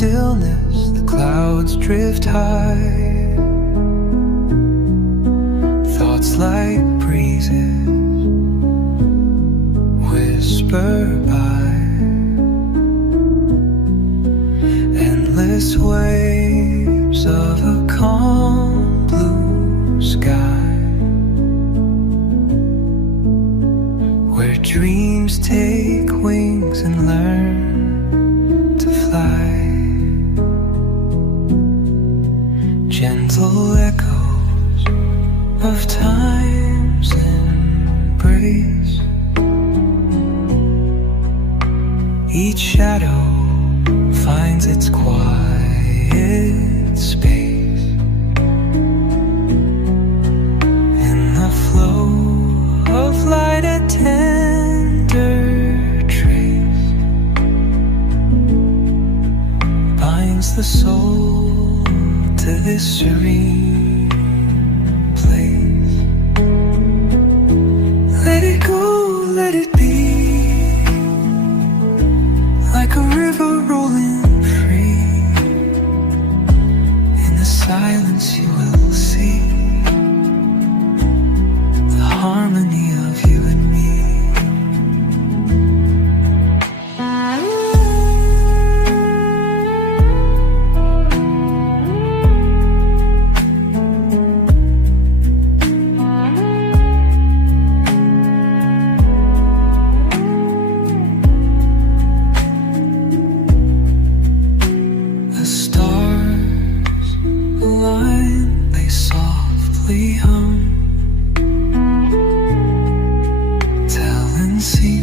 stillness, the clouds drift high. Thoughts like breezes whisper by. Endless waves of a calm blue sky, where dreams take wings and learn to fly. Gentle echoes of time's embrace. Each shadow finds its quiet space in the flow of light, a tender trace binds the soul to this serene place. Let it go, let it be, like a river rolling free. In the silence you will see the harmony of you and me. The stars align, they softly hum, telling secrets